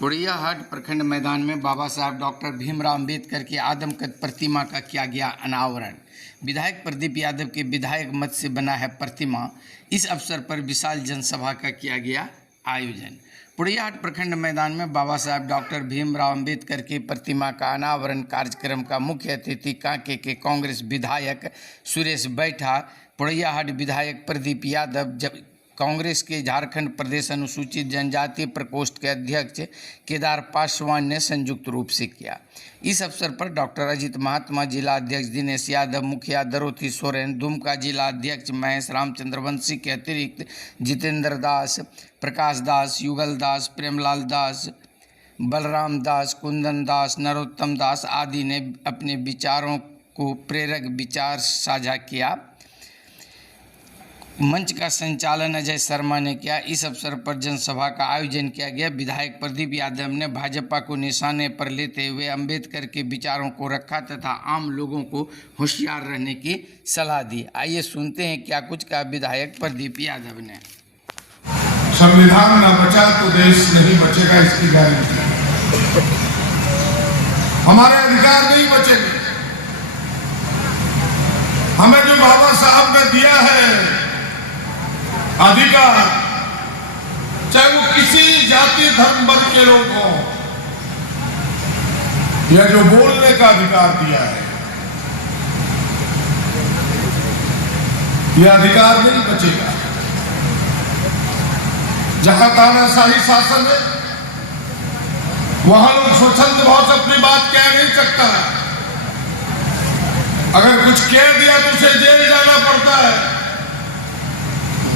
पुड़ियाहाट प्रखंड मैदान में बाबा साहब डॉक्टर भीमराव अंबेडकर की आदमकद प्रतिमा का किया गया अनावरण। विधायक प्रदीप यादव के विधायक मत से बना है प्रतिमा। इस अवसर पर विशाल जनसभा का किया गया आयोजन। पुड़ियाहाट प्रखंड मैदान में बाबा साहब डॉक्टर भीमराव अंबेडकर की प्रतिमा का अनावरण कार्यक्रम का मुख्य अतिथि कांके के कांग्रेस विधायक सुरेश बैठा, पुड़ियाहाट विधायक प्रदीप यादव, कांग्रेस के झारखंड प्रदेश अनुसूचित जनजाति प्रकोष्ठ के अध्यक्ष केदार पासवान ने संयुक्त रूप से किया। इस अवसर पर डॉक्टर अजित महात्मा, जिला अध्यक्ष दिनेश यादव, मुखिया दरोथी सोरेन, दुमका जिला अध्यक्ष महेश रामचंद्र वंशी के अतिरिक्त जितेंद्र दास, प्रकाश दास, युगल दास, प्रेमलाल दास, बलराम दास, कुंदन दास, नरोत्तम दास आदि ने अपने विचारों को प्रेरक विचार साझा किया। मंच का संचालन अजय शर्मा ने किया। इस अवसर पर जनसभा का आयोजन किया गया। विधायक प्रदीप यादव ने भाजपा को निशाने पर लेते हुए अंबेडकर के विचारों को रखा तथा आम लोगों को होशियार रहने की सलाह दी। आइए सुनते हैं क्या कुछ कहा विधायक प्रदीप यादव ने। संविधान न बचा तो देश नहीं बचेगा, इसकी गारंटी। हमारे अधिकार नहीं बचेंगे। हमें जो बाबा साहब ने दिया है अधिकार, चाहे वो किसी जाति धर्म वर्ग के लोग हों, या जो बोलने का अधिकार दिया है, यह अधिकार नहीं बचेगा। जहां तानाशाही शासन है वहां लोग स्वच्छंद भाव से अपनी बात कह नहीं सकता है। अगर कुछ कह दिया तो उसे जेल जाना पड़ता है।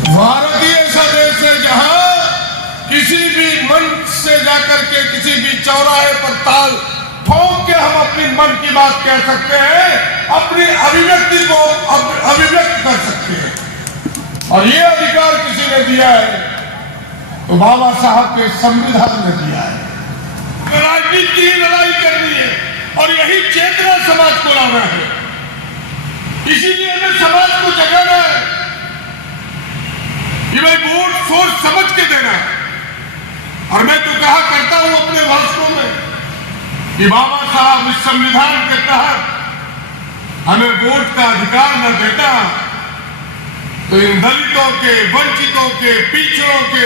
भारत ही ऐसा देश है जहां किसी भी मंच से जाकर के किसी भी चौराहे पर ताल ठोक के हम अपनी मन की बात कह सकते हैं, अपनी अभिव्यक्ति को अभिव्यक्त कर सकते हैं। और ये अधिकार किसी ने दिया है तो बाबा साहब के संविधान ने दिया है। राजनीति की लड़ाई करनी है और यही चेतना समाज को लाना है। इसीलिए हमें समाज को जगाना है कि भाई वोट सोच समझ के देना है। और मैं तो कहा करता हूं अपने भाषणों में कि बाबा साहब इस संविधान के तहत हमें वोट का अधिकार न देता तो इन दलितों के, वंचितों के, पिछड़ों के,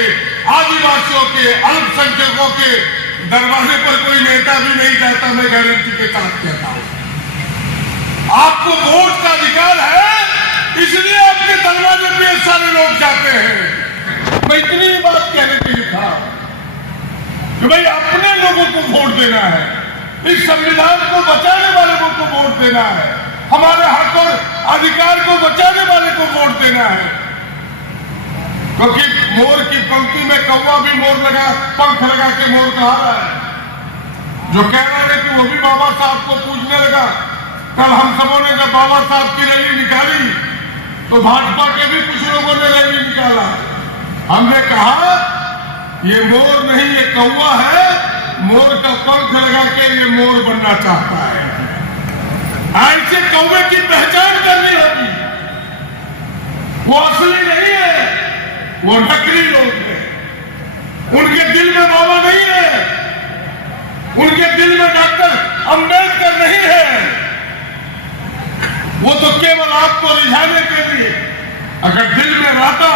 आदिवासियों के, अल्पसंख्यकों के दरवाजे पर कोई नेता भी नहीं जाता। मैं गारंटी के साथ कहता हूं आपको वोट का अधिकार है, इसलिए आपके दरवाजे पे सारे लोग जाते हैं। मैं इतनी बात कहने के लिए था कि भाई अपने लोगों को वोट देना है, इस संविधान को बचाने वाले को वोट देना है, हमारे हक और अधिकार को बचाने वाले को वोट देना है। क्योंकि मोर की पंक्ति में कौवा भी मोर लगा, पंख लगा के मोर कहा रहा है। जो कह रहे थे कि वो भी बाबा साहब को पूजने लगा। कल हम सबों ने जब बाबा साहब की रैली निकाली तो भाजपा के भी कुछ लोगों ने रैली निकाला। हमने कहा ये मोर नहीं, ये कौवा है, मोर का पंख लगा के ये मोर बनना चाहता है। ऐसे कौवे की पहचान करनी होगी। वो असली नहीं है, वो नकली लोग हैं। उनके दिल में बाबा नहीं है, उनके दिल में डॉक्टर अंबेडकर नहीं है। वो तो केवल आपको रिझाने के लिए, अगर दिल में रहता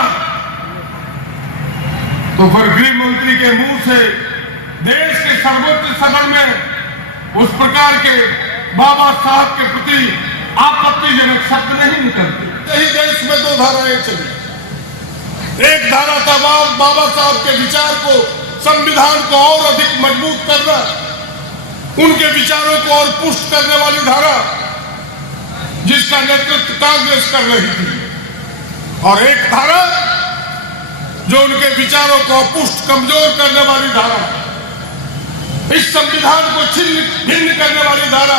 तो फिर गृह मंत्री के मुंह से देश के सर्वोच्च सदन में उस प्रकार के बाबा साहब के प्रति आपत्तिजनक शब्द नहीं निकलते। यही देश में दो धाराएं चली। एक धारा था बाबा साहब के विचार को, संविधान को और अधिक मजबूत करना, उनके विचारों को और पुष्ट करने वाली धारा जिसका नेतृत्व कांग्रेस कर रही थी, और एक धारा जो उनके विचारों को अपुष्ट कमजोर करने वाली धारा, इस संविधान को छिन्न भिन्न करने वाली धारा,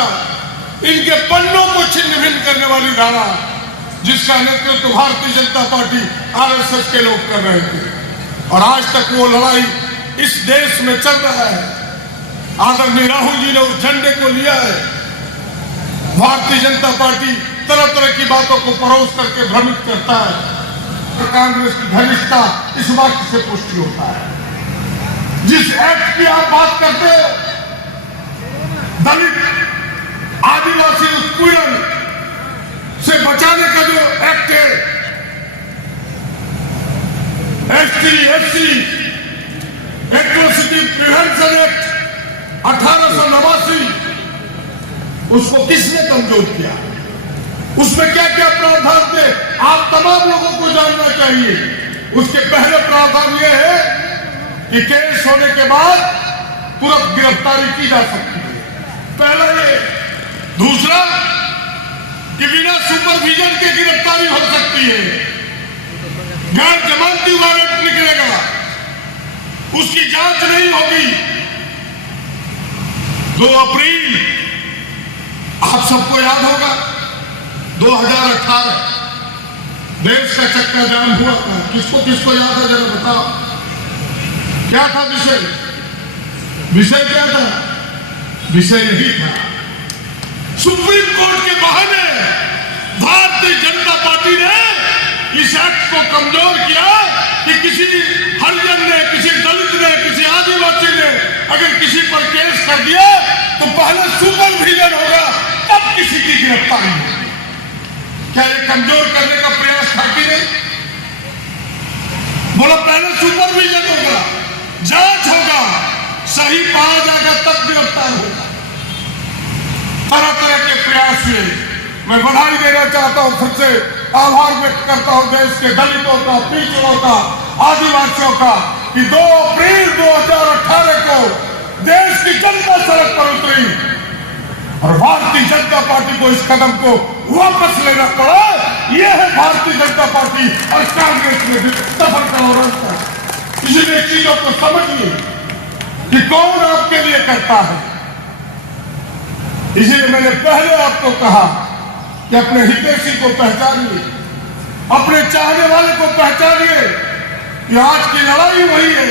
इनके पन्नों को छिन्न भिन्न करने वाली धारा, जिसका नेतृत्व भारतीय जनता पार्टी आरएसएस के लोग कर रहे थे। और आज तक वो लड़ाई इस देश में चल रहा है। आदरणीय राहुल जी ने उस झंडे को लिया है। भारतीय जनता पार्टी तरह तरह की बातों को परोस करके भ्रमित करता है तो कांग्रेस की घनिष्ठता इस बात से पुष्टि होता है। जिस एक्ट की आप बात करते हो, दलित आदिवासी उत्पीड़न से बचाने का जो एक्ट है, ST SC atrocity prevention act 1889, उसको किसने कमजोर किया? उसमें क्या क्या प्रावधान थे, आप तमाम लोगों को जानना चाहिए। उसके पहले प्रावधान यह है कि केस होने के बाद तुरंत गिरफ्तारी की जा सकती है, पहला ये। दूसरा कि बिना सुपरविजन के गिरफ्तारी हो सकती है, गैर जमानती वारंट निकलेगा, उसकी जांच नहीं होगी। 2 अप्रैल आप सबको याद होगा, 2018 देश का चक्का जाम हुआ था। किसको किसको याद है, जरा बताओ क्या था विषय? विषय क्या था? विषय नहीं था। सुप्रीम कोर्ट के बहाने भारतीय जनता पार्टी ने इस एक्ट को कमजोर किया कि किसी हरिजन ने, किसी दलित ने, किसी आदिवासी ने अगर किसी पर केस कर दिया तो पहले सुपरविजन होगा, तब किसी की गिरफ्तारी होगी। क्या ये कमजोर करने का प्रयास था कि नहीं? बोला पहले सुपरविजन होगा, जांच होगा, सही पाया जाएगा तब गिरफ्तार होगा। तरह तरह के प्रयास हुए। मैं बधाई देना चाहता हूं, फिर से आभार व्यक्त करता हूं देश के दलितों का, पिछड़ों का, आदिवासियों का कि 2 अप्रैल 2018 को देश की जनता सड़क पर उतरी और भारतीय जनता पार्टी को इस कदम को वापस लेना पड़ा। यह है भारतीय जनता पार्टी और कांग्रेस में भी सफल का और अंतर। इसलिए चीजों को समझिए कि कौन आपके लिए करता है। इसीलिए मैंने पहले आपको कहा कि अपने हितैषी को पहचानिए, अपने चाहने वाले को पहचानिए। कि आज की लड़ाई वही है